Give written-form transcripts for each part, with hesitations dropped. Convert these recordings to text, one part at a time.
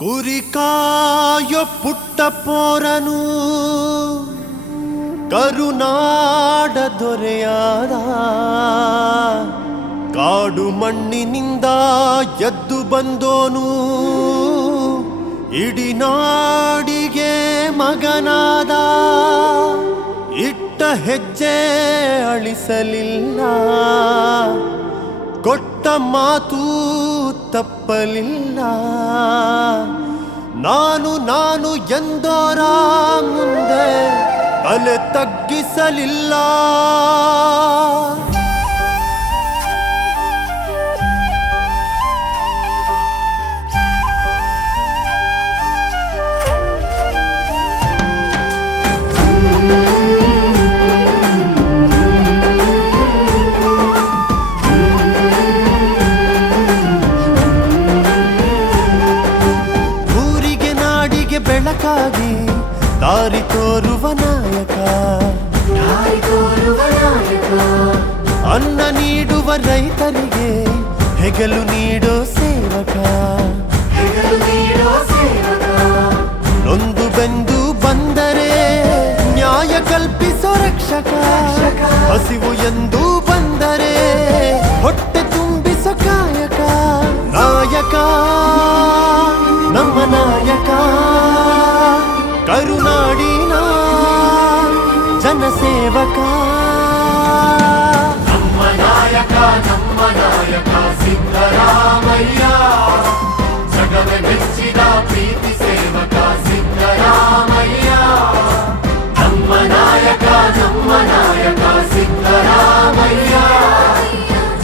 ಕುರಿಕಾಯೊ ಪುಟ್ಟ ಪೋರನು ಕರುನಾಡ ದೊರೆಯಾದ ಕಾಡು ಮಣ್ಣಿನಿಂದ ಎದ್ದು ಬಂದೋನು ಇಡೀ ನಾಡಿಗೆ ಮಗನಾದ ಇಟ್ಟ ಹೆಜ್ಜೆ ಅಳಿಸಲಿಲ್ಲ ಕೊಟ್ಟ ಮಾತು ತಪ್ಪಲಿಲ್ಲ ನಾನು ಎಂದೋರ ಮುಂದೆ ತಲೆ ತಗ್ಗಿಸಲಿಲ್ಲ ಬೆಳಕಾಗಿ ದಾರಿ ತೋರುವ ನಾಯಕ ಅನ್ನ ನೀಡುವ ರೈತರಿಗೆ ಹೆಗಲು ನೀಡೋ ಸೇವಕ ನೊಂದು ಬೆಂದು ಬಂದರೆ ನ್ಯಾಯ ಕಲ್ಪಿಸೋ ರಕ್ಷಕ ಹಸಿವು ಎಂದು ಬಂದರೆ ಹೊಟ್ಟೆ ತುಂಬಿಸೋ ಕಾಯಕ ನಾಯಕ ನಮ್ಮ ನಾಯಕ ಕರುನಾಡಿನ ಜನಸೇವಕ ನಮ್ಮ ನಾಯಕ ಸಿದ್ದರಾಮಯ್ಯ ಜಗವೇ ಮೆಚ್ಚಿದ ಪ್ರೀತಿ ಸೇವಕ ಸಿದ್ದರಾಮಯ್ಯ ನಮ್ಮ ನಾಯಕ ಸಿದ್ದರಾಮಯ್ಯ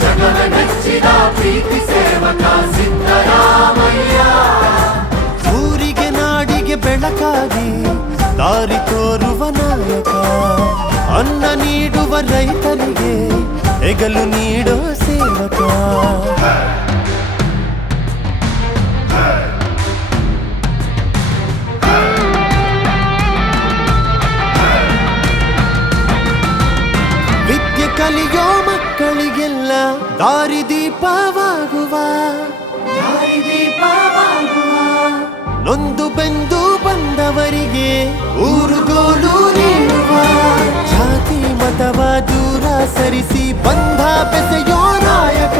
ಜಗವೇ ಮೆಚ್ಚಿದ ಪ್ರೀತಿ ಸೇವಕ ಸಿದ್ದರಾಮಯ್ಯ ಊರಿಗೆ ನಾಡಿಗೆ ಬೆಳಕಾಗಿ ದಾರಿ ತೋರುವ ನಾಯಕ ಅನ್ನ ನೀಡುವ ರೈತರಿಗೆ ಹೆಗಲು ನೀಡೋ ಸೇವಕ ವಿದ್ಯೆ ಕಲಿಯೋ ಮಕ್ಕಳಿಗೆಲ್ಲ ದಾರಿದೀಪವಾಗುವ ನೊಂದು ಬೆಂದು ಬಂದವರಿಗೆ ಊರುಗೋಲು ನೀಡುವ ಜಾತಿ ಮತವ ದೂರ ಸರಿಸಿ ಬಂಧ ಬೆಸೆಯೋ ನಾಯಕ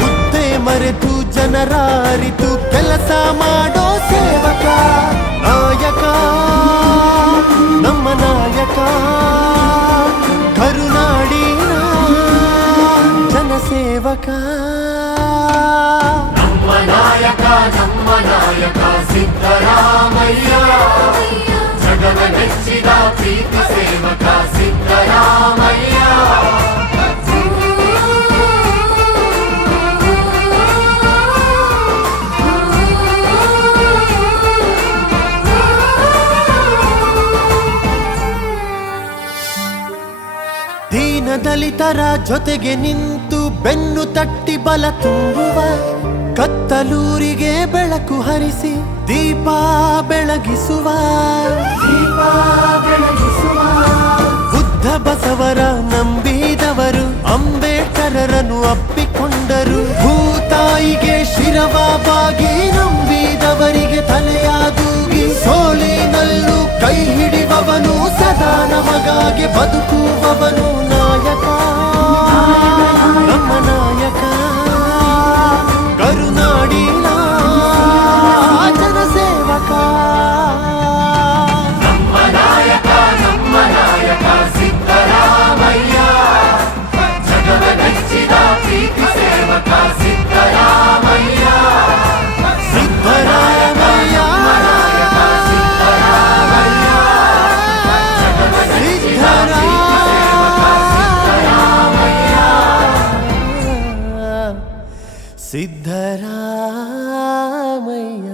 ಹುದ್ದೆ ಮರೆತು ಜನರ ಅರಿತು ಕೆಲಸ ಮಾಡೋ ಸೇವಕ ನಾಯಕ ನಮ್ಮ ನಾಯಕ ಕರುನಾಡಿನ ಜನಸೇವಕ ನಮ್ಮ ನಾಯಕ ಸಿದ್ದರಾಮಯ್ಯ ಜಗವ ಮೆಚ್ಚಿದ ಪ್ರೀತಿ ಸೇವಕ ಸಿದ್ದರಾಮಯ್ಯ ದೀನ ದಲಿತರ ಜೊತೆಗೆ ನಿಂತು ಬೆನ್ನು ತಟ್ಟಿ ಬಲ ತುಂಬುವ ಕತ್ತಲೂರಿಗೆ ಬೆಳಕು ಹರಿಸಿ ದೀಪ ಬೆಳಗಿಸುವ ಬುದ್ಧ ಬಸವರ ನಂಬಿದವರು ಅಂಬೇಡ್ಕರರನ್ನು ಅಪ್ಪಿಕೊಂಡರು ಭೂತಾಯಿಗೆ ಶಿರವಾಗಿ ನಂಬಿದವರಿಗೆ ತಲೆಯಾದೂಗಿ ಸೋಲಿನಲ್ಲೂ ಕೈ ಹಿಡಿಯುವವನು ಸದಾ ನಮಗಾಗಿ ಬದುಕುವವನು ನಾಯಕ ನಮ್ಮ ನಾಯಕ ಕರುನಾಡಿನ ಜನಸೇವಕ ನಮ್ಮ ನಾಯಕ ಸಿದ್ದರಾಮಯ್ಯ ಜಗವ ಮೆಚ್ಚಿದ ಪ್ರೀತಿ ಸೇವಕ ಸಿದ್ದರಾಮಯ್ಯ ಸಿದ್ದರಾಮಯ್ಯ ಸಿದ್ದರಾಮಯ್ಯ